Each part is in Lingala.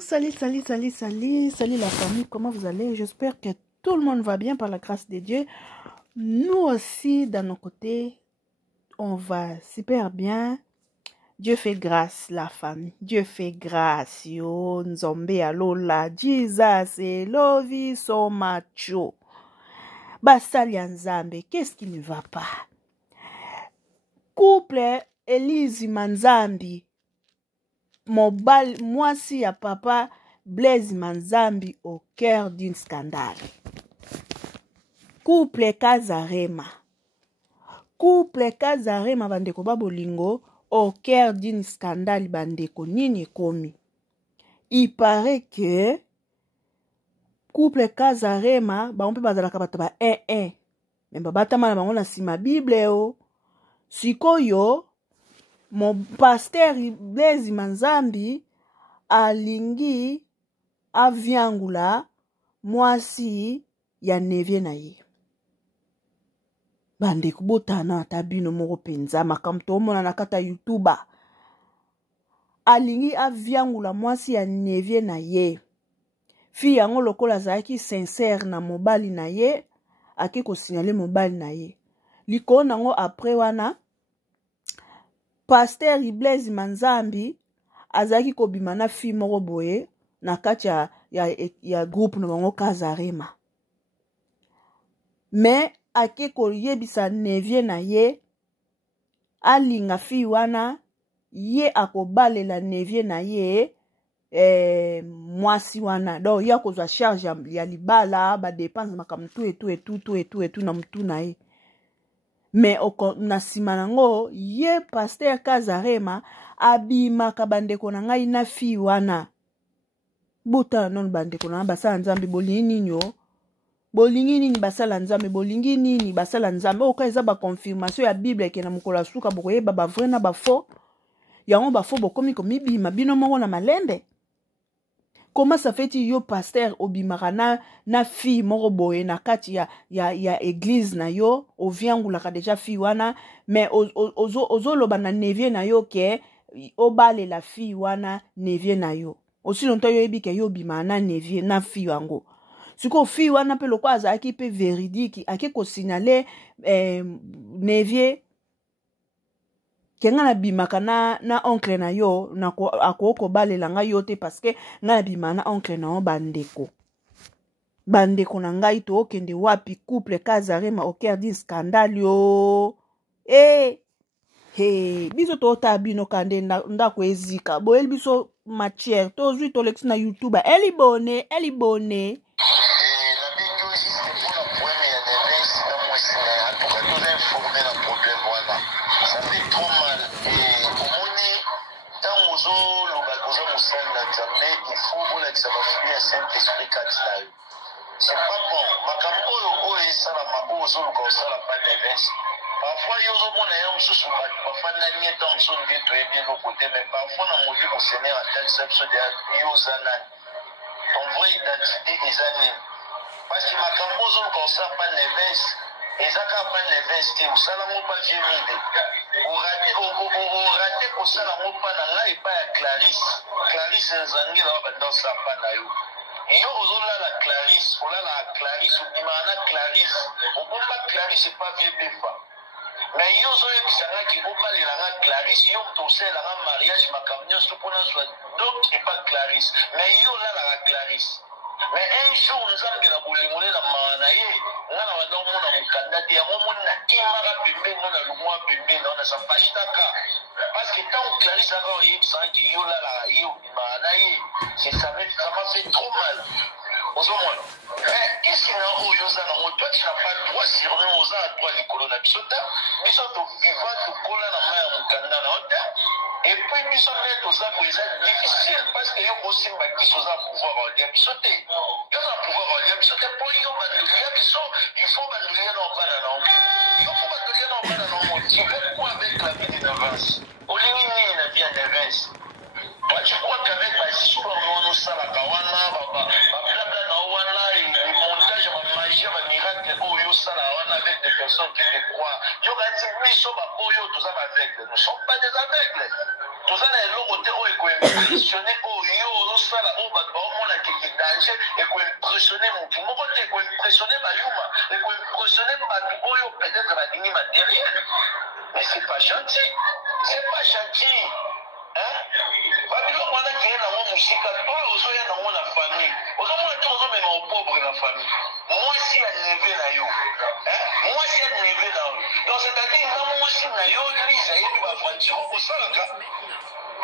Salut la famille, comment vous allez? J'espère que tout le monde va bien par la grâce de Dieu. Nous aussi, dans nos côtés, on va super bien. Dieu fait grâce, la famille. Dieu fait grâce. Yo, Nzombe alola, Jesus, Elovi, Somacho. Basali Nzambe, qu'est-ce qui ne va pas? Couple Elise Manzambi. Moi si à papa Blaise Manzambi au cœur d'une scandale. Couple Kazarema bandeko babolingo au cœur d'une scandale bandeko nini komi. Il paraît que couple Kazarema ba on peut bazala kabata ba mais babata mana bango na sima Bible o. Sikoyo mon pasteur Blaise Manzambi alingi aviangula mwasi ya nevie na ye. Bande kubotana tabino moko penza makamto omona na kata YouTube. Alingi aviangula mwasi ya nevie na ye. Fi yango lokola zaki sincère na mobali na ye, aki ko signaler mobali na ye. Liko nango après wana pasteur Blaise Manzambi azaki ko bimana fi moko boye na kati ya groupe na bango Kazarema. Mais ake ko yebisa nevie na ye alinga fi wana ye akobalela nevie na ye mwasi wana. Donc ya kozwa charge ya libala ba dépense makamtu etu na mtu na ye. Mais na sima nango ye pasteur Kazarema abimaka bandeko na ngai na fi wana. Bota non bandeko na basala Nzambe bolingi nini bolingi nini basala Nzambe bolingi nini basala Nzambe oka eza ba confirmation ya Bible ke na mukola suka bokoyeba ba vrai na ba faux. Yango ba faux bokomi ko mibima bino moko na malembe. Comment ça fait yo pasteur obimaka na fi moko boye na kati ya église na yo oviangulaka déjà fi wana mais ozo loba na nevie na yo ke obale la fi wana nevie na yo. Aussi longtemps yo ebi ke yo bima na nevie na fi wango. Siko fi wana pe loko azaki pe véridique ake ko signaler nevie kenga na bimaka na oncle na yo na ako balela nga yo te parce que nga bima na oncle na o bandeko na ngai to okende wapi couple Kazarema au cœur d'un scandale yo. Biso to tabino kande ndako ezika boyeli biso matière to zui to lex na YouTube eli bone c'est pas bon. Makambo yo esala mako zo ko sala pa nevens. Parfois yo zo mona yo mususu ba fana nie dans son geto e bien côté mais parfois na movi ko Seigneur a tel sepso de yo zana. Ton vraie identité des années. Parce que makambo zo ko sala pa nevens. Ezaka pa nevens te usala mo pa viemide. O raté ko sala mo pa na ngai pa ya Clarisse nzangi na ba dans sa pa na yo. Et on a la Clarisse, on a la Clarisse, on a la Clarisse, on peut pas Clarisse, c'est pas vieux béfa. Mais il y a des qui vont pas la Clarisse, il y a aussi la mariage, ma camion, ce qu'on a soit d'autres et pas Clarisse. Mais il y a la Clarisse. Mais un jour, nous avons la boule, on a la manaye, on a la dame, on a un candidat, on a qui m'a pépé, on a le mois pépé, on a sa pastaka. Parce que tant que Clarisse a eu ça, qui y a la manaye, ça m'a fait trop mal. Mais ici, toi, tu n'as pas le droit, si on a le droit de colonne à Bissota, mais ça, tu vas te coller la main à mon candidat. Et puis, nous sommes difficile parce qu'il y a aussi qui sont à pouvoir en lien. Il y a un pouvoir en lien. Il faut manouiller dans le il faut manouiller dans le banane. Tu veux quoi avec la vie d'avance? Au limite, la vie d'avance. Tu crois qu'avec la histoire, nous sommes à Kawana, blabla, le montage, la magie, le miracle, avec des personnes qui te croient. Il y aura des gens qui sont aveugles. Nous ne sommes pas des aveugles. Nous sommes des gens qui sont impressionnés. déranger et qu'on impressionner mon tout. Mon côté, qu'on impressionner ma yuma, et qu'on impressionner ma tout, peut-être ma ligne matérielle. Mais c'est pas gentil. C'est pas gentil. Hein? Babylon, on a créé dans mon musique, toi, aux yeux dans la famille. Aux hommes, tous les hommes, pauvres dans la famille. Moi, si elle n'est pas là, moi, si elle n'est pas là. Donc, c'est-à-dire, moi, si elle n'est pas là, il va faire pour ça, là.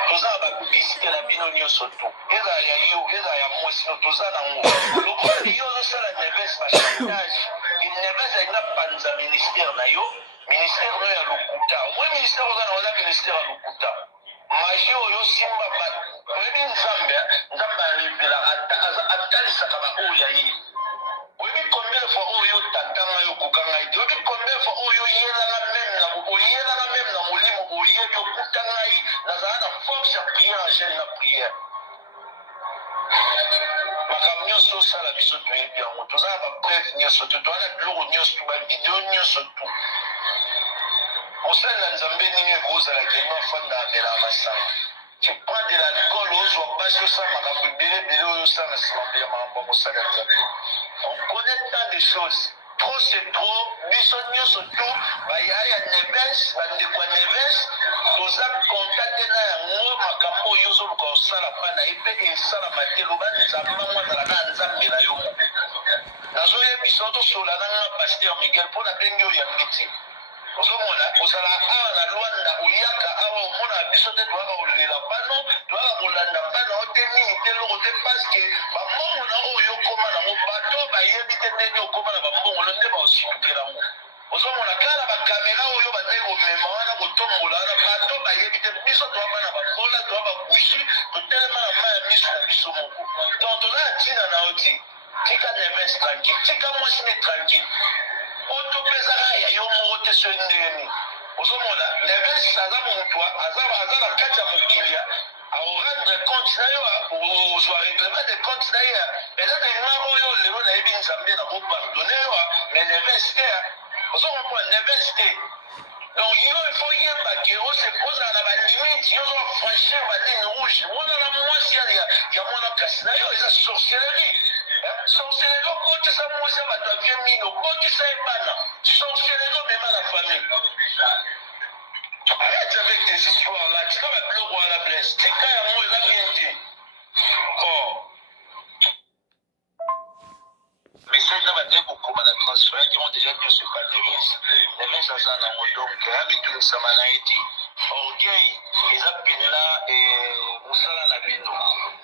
Toza ba bisque la bino nyo soto eza ya yo eza ya mwasi no toza na ngo lokolo yo zo sala neves ba chantage il neves ina panza ministère na yo ministère no ya lokuta moi ministère oza ministère ya lokuta maji oyo simba ba oyebi nzambe alebela atalisaka ba oyo ya ye oyebi combien de fois oyo tatanga yo kokanga ite oyebi combien de fois oyo yelanga même na molimo oyebi okutanga ye nazala na force ya prière en jeune na prière makambo nyonso osala biso toyebi yango toza na bapreve nyonso to toza na biloko nyonso to bavideo nyonso tu mosali na nzambe nini ekozalaki ino afanda amela ya masanga tu prends de l'alcool ozwa basi osala makambo ebele oyo osala na nsima ya makambo ya mosali ya nzambe on connaît tant de choses trop c'est trop biso nyonso tu bayaya neves bandeko ya neves toza kontate na yango makambo oyo ozoluka osala mpa na ye mpe esalama te loba nzambe bango azalaka na nzambe na yo mobe nazoyebisa tosola nanga paster miguel mpo na ndenge oyo yangi te ozomona ozala awa na lwanda oyaka awa omona biso te toyaka kolela pano toyaka kolanda mpana o te nini te eloko te parceke bambongo na oyo okóma nango bato bayebi te ndenge okóma na bambongolo nde baositukelango ozomona kala bakamera oyo bandenge komema wana kotombola wana bato bayebi te biso toyaka na babola toya babushi totelema na ma ya miso na biso moko donc toza na ntina na yo ti tika neves tranquille tika mwasi ne tranquille oto pesaka ya yo moko te so ndeni ozomona neves aza motu aza na kati ya mokili aorendre compte na yo ozwa règlement de compte na ye peut-être nga oyo lelo nayebi nzambe na kopardonne yo mais neves te ozomona neves te donc yo il faut yeba ke ozala na balimite yo ozo franchir baligne rouge wana na mwasi ya mwana kasi na yo eza sorcellerie sorcellerie okotisa mwasi ya bato avie mingi okotisa ye bana sorcellerie omema na famille arrête avec tes histoires là tika babiloko wana blaise tika yango eza bien te message na bandeko kokoma na transfert qui ont déjà dit ce pas neves aza nango donc abitunisama na ye te orgueil eza penela mosala na bino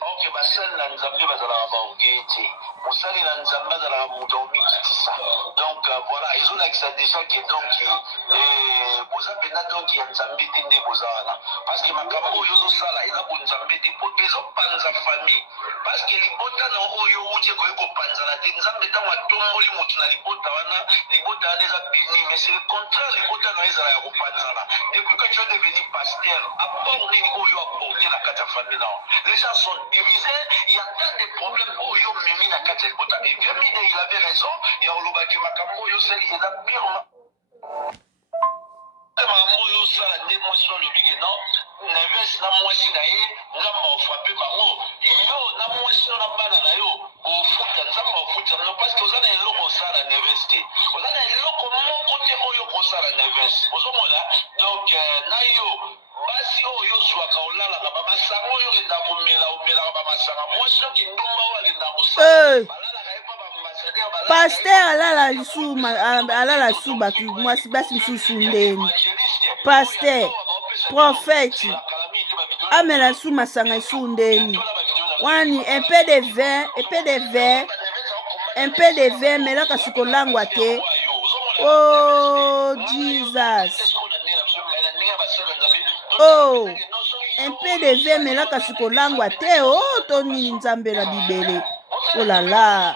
orke basali na nzambe bazalaka baorgueil te mosali na nzambe azalaka moto omikitisa donc voilà ezolakisa déjà ke donc boza mpena donc ya nzambe te nde boza wana parce que makambo oyo ozosala eza bonzambe te po ezopanza famille parce que libota na oyo uti ekoki kopanzana te nzambe ntango atomboli motu na libota wana eza béni mais c'est le contraire libota na ezala ya kopanzana depuis que tu es devenu pasteur apport nini oyo apporte na kati ya famille na les gens sont divisés il y a tant de problèmes oyo memi na kati ya libota et bien mide il avait raison ya olobaki makambo oyo osali eza pire makambo oyo osala nde mwasi alobi ke non neves na mwasi na ye nzambe ofrape bango yo na mwasi yo na bana na yo ofuta nzambe ofuta no parce que oza na eloko osala neves te oza na eloko moko te oyo kosala neves ozomona donc na yo basi oyo ozwaka olalaka bamasanga oyo okenda omelaka bamasanga mwasi oki ndumba oyo akenda kosala balalaka ye mpa bamasadere paster alala su bato mwasi basi mosusu ndeni paster prophète amela su masanga esu ndeni wani un peu de vin melaka sikolangwa te oh Jesus oh un peu de vin melaka sikolangwa te oh toni nzambe na bibele oh la la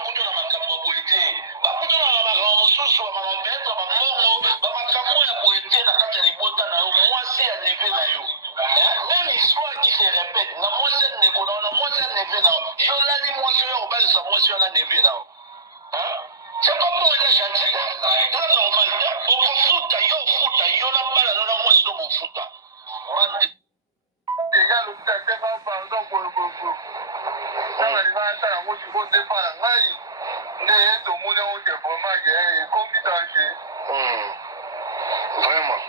c'est comme on est gentil. C'est normal. Au foot, yo na bala na moi c'est au foot. Man déjà le temps pardon pour nanga linga asala ngo sikosepa na ngai nde tomoni yango ke vraiment ke ekomi danger vraiment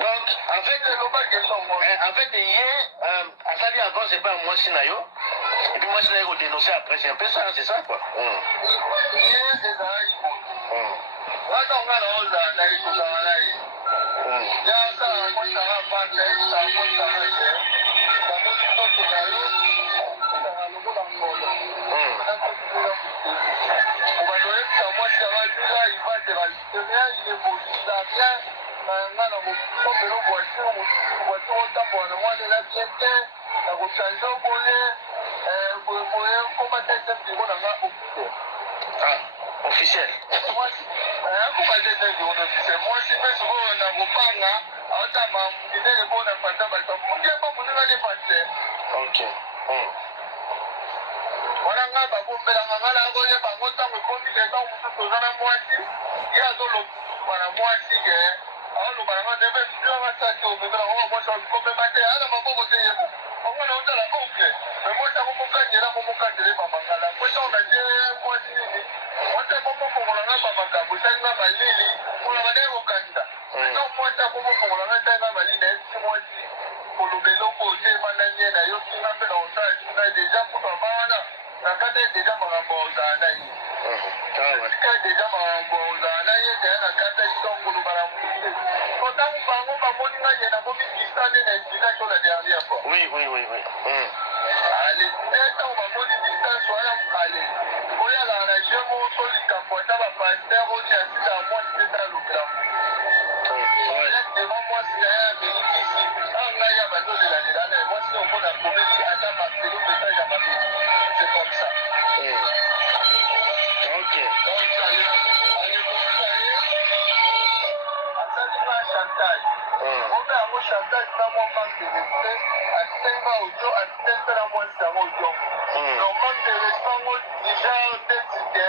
donc en fait asali avant c'est pas moi sinayo et puis moi sinayo dénoncer après c'est un peu ça c'est ça quoi wana nga na ozala na ekokanga na ye yasala mosanga bande samosanga te namoni ndoto na yo osanga lokola ngolo obandoyebisa mosanga bila ivatela rien inevolusa rien na nga na kokombela voiture otambola na mwana ela bien te na kochange oboye boye koma tete biro na nga officiel officiel koma tete biro na officiel mwasi mpe sikoyo na kobanga aotama minele mpona panda bato mokeba moninga ne pase ok wana nga babombelanga nga na koyeba ngo ntango ekomi ke ntango mosusu oza na mwasi ye azoloba na mwasi ke aoloba na nga neve bilanga saki omemela ngo mwasi komema te ana maboko te yebo ongo na otala onke me mwasi yango mokandela mo mokandele bamangala mposa onatie mwasi nini mwasi yango mofongola nga bamakambo esali nga malili mpona bandenge kokanda ata mwasi yango mofongola nga esali nga malili esi mwasi koloba eloko ote emandanie na yo kinga mpe na osala kinga deja kutu aba wana nakata deja makambo ozala na ye deja makambo ozala na ye deya nakata kitongoloba na mote otango bango bamoninga ye nakomi distane na explication la dernière fois ale ntango bamoni distance wana ale oyalaka na je mo tolikambo ata bapaster osi asila mwasi te talobela devant mwasi na ye amelikisi angai ya bazolelanela na ye mwasi omona komeli ata mapelo message ya mapelo c'est comme ça ok asalinga chantage obe yango chantage na mwa manque de respect asitenga audio asitenga na mwasi yango audio donc manque de respect ngo déjà tesite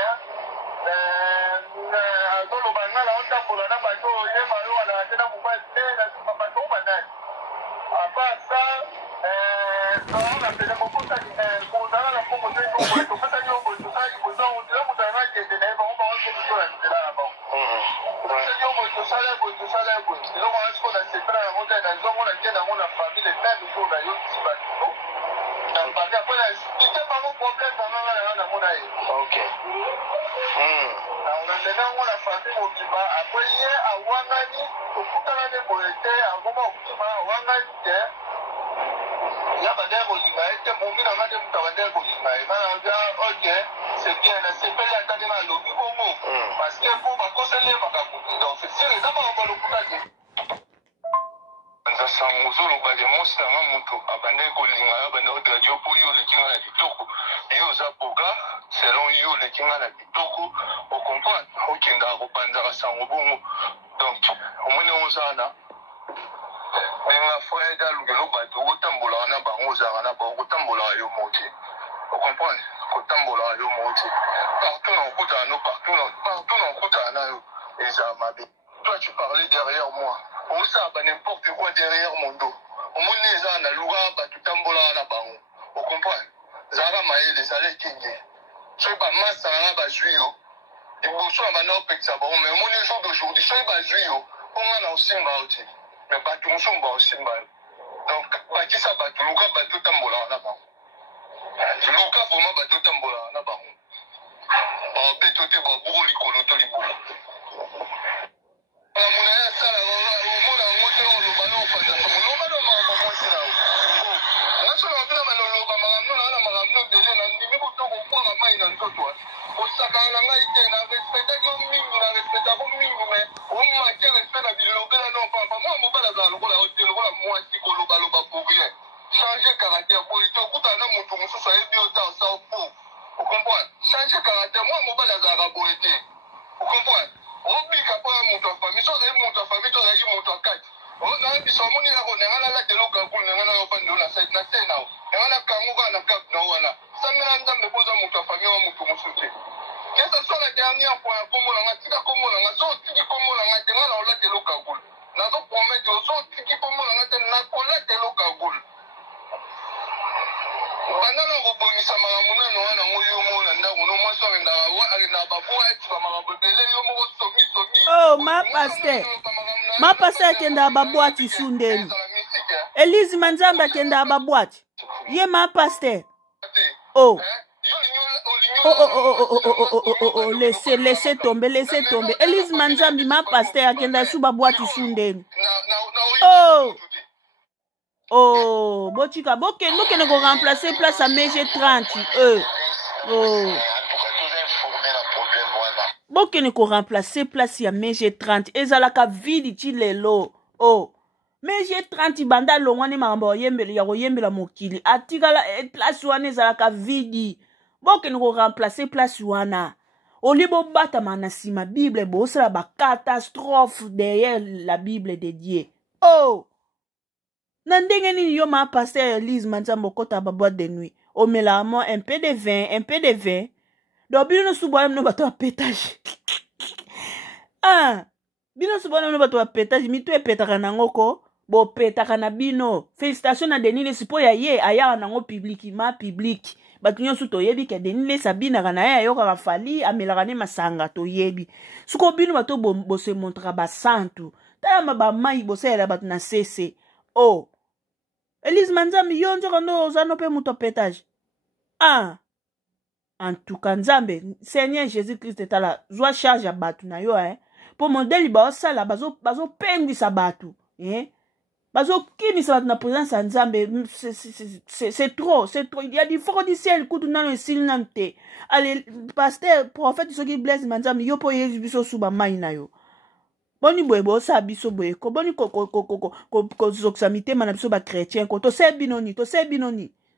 azoloba nga na otambola na bato oyeba yo wana te na mobali te na bato o banani apart ça on appelle kokosani kozala na mpongo te topesani yo boye tosala liboso ondila moto anga kende na ye bango baokomisola nzela na bango tosali yo boye tosala ye boye tosala ye boye eloko wana siko na sepela yango te na zongo na tie nango na famille etani so na yokisi bato na famille apres na explike bango problème banganga na nga namona ye onandena yango na famille mokima apres ye awangani tokutana nde boye te angoma okima awangani te ya bandenge kolinga ye te momi na nga nde moto bandenge kolinga ye nga naza ok c'est bien nasepeli ata ndenge alobi bongo parce que po bakoseli ye makambo donc c'est sûr eza makambo alokuta te nza sango ozoloba ke mosi nanga moto abandeki kolinga yo abandeki kotradio mpo yo oleki nga na kitoko yo oza boga selon yo oleki nga na kitoko ocomprendre okendaka kopanzaka sango bongo donc omoni ozana ndenge frère alukelo bato otambolaka na bango ozalaka na bango kotambolaka yo moke ocomprendre kotambolaka yo moke partout na okutana no partout na okutana na yo ezala mabe toi tu parlais derrière moi osala n'importe quoi derrière mon dos omoni ezala na luka bato tambolaka na bango ocomprendre ezalaka mayele ezala ekenge soki bamasaka nga bazwi yo liboso na banda opekisa bango mais omoni jour d'aujourd'hui soki bazwi yo mponga na osimba yo te mais bato mosusu baosimba yo donc bakisa bato luka bato tambolaka na bango luka vraimen bato tambolaka na bango babeto te babuku likolo to liboko mona ye asala omona yango te oloba na opanzasa moloba na makambo mwasi na yo ngaso na bina manoloba makambo na makambo dele na ndimi kotoko kwaka mai na nzoto osakana na ngai te na respectaki yo mingi na respectako mingi me omake respect na bilobela no papa mwa mobala azala lokola yo te lokola mwasi kolobaloba pour rien change caractère boye te okutana na moto mosusu ayebi yo ta osao po ocomprendre change caractère mwa mobala azalaka boye te ocomprendre obika mpona moto ya famille so ozali moto ya famille to ozalaki moto ya kati ozala biso amoni kako nenga nalatela okakulu nenga nayopandelo na se na o nenga nakango kaka na kape na o wana sambela nzambe mpo oza moto ya famille wa moto mosusu te que ce soit la dernière fois ya kombo na nga tika kombo na nga so otiki kombo na nga te nga na olatela okakulu nazo promettre ozotiki mpo monanga te nakoletela okagula banda na kobongisa makambo nano wana ngo yo mona ndako no mwasi akendaka babwati bamakambo ebele yo moko somisomi oh ma paster akendaka babwati sundeni Elise Manzambe akendaka babwati ye ma paster oh laissez tomber Elise Manzambe ma paster akendaka su babwati sundeni oh bochika bokene ko remplacer place à MG30 bokene ko remplacer place ya MG30 ezalaka vidi ti lelo MG30 banda longwane makambo ya koyembela mokili atikala place wana ezalaka vidi bokene ko remplacer place wana oli bobatama na nsima bible bosala bacatastrophe derrière la bible de Dieu na ndenge nini yo ma paster Elise Manzambe okota ba boîte de nuit omela mo un peu de vin donc bino subwana no bato pétage bino subwana no bato pétage mito epetaka nango ko bo petaka na bino félicitations na Denis Lesipo ya ye aya nango public bato nyonso toyebi ke Denis Lesabina na ye ayokaka fali amelaka ne masanga toyebi suko bino bato bo se montra ba santu tala ba mai bo sela bato na cc Elise Manzambe yo nzoka ndo ozano pe muto pétage en tout cas Nzambe Seigneur Jésus Christ tala zwa charge ya batu na yo po modeli ba osala bazo pengisa batu bazo kimisa batu na présence ya Nzambe c'est trop il y a du fort du ciel kutu nano esili nanu te allez pasteur prophète soki Blaise Manzambe yo po yesu biso suba mai na yo boni boye bosa biso boye ko boni ko zoksa mitema na biso ba chrétien ko to se binoni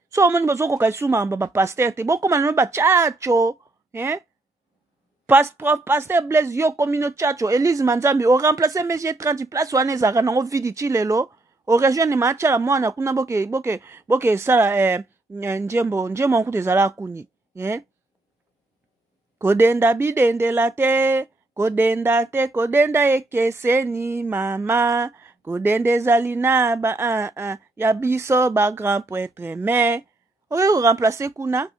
so omoni bozo ko kasuma ba pasteur te boko manano ba chacho pasteur Blaise yo komino chacho Elise Manzambe o remplacer MG30 place wana ezaka nango vidi ti lelo o rejoindre macha la mwana kuna boke sala njembo nkutu ezala kuni kodenda bidendela te kodenda ekeseni mama kodenda ezali na ba ya biso ba grand prêtre mais oyo remplacer kuna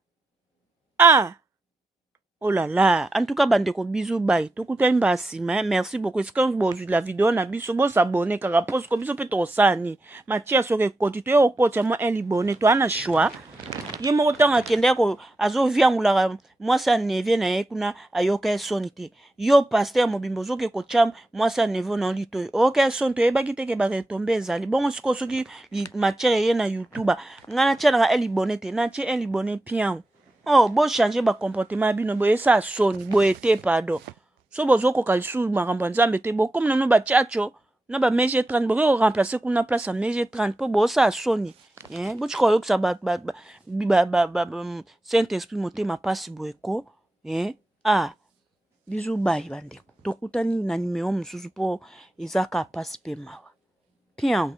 oh là là en tout cas bandeko bisous bye tokutani ba sima merci beaucoup est-ce que vous la vidéo na biso bo s'abonner kaka pose ko biso pe to sani matia soke koti to yo koti mo un libonné to ana choix ye moko tanga kende ko azo viangula mwasa neve na ye kuna ayoka sonite yo pasteur mobimbo zoke ko cham mwasa nevo na lito oka sonto e bakite ke ba retomber ezali bongo siko soki matière ye na YouTube ngana tchana elibonete na tche elibonné pian bo changer ba comportement bino bo esa soni bo ete pardon so bozo ko kalisu makambo Nzambe te bo comme no ba chacho na ba MG30 bo ko remplacer kuna place à MG30 po bo sa soni bo tshiko yo sa ba Saint-Esprit motema pasi boeko bisous bye bandeko tokutani na numéro mususu po ezaka pasi pe mawa pian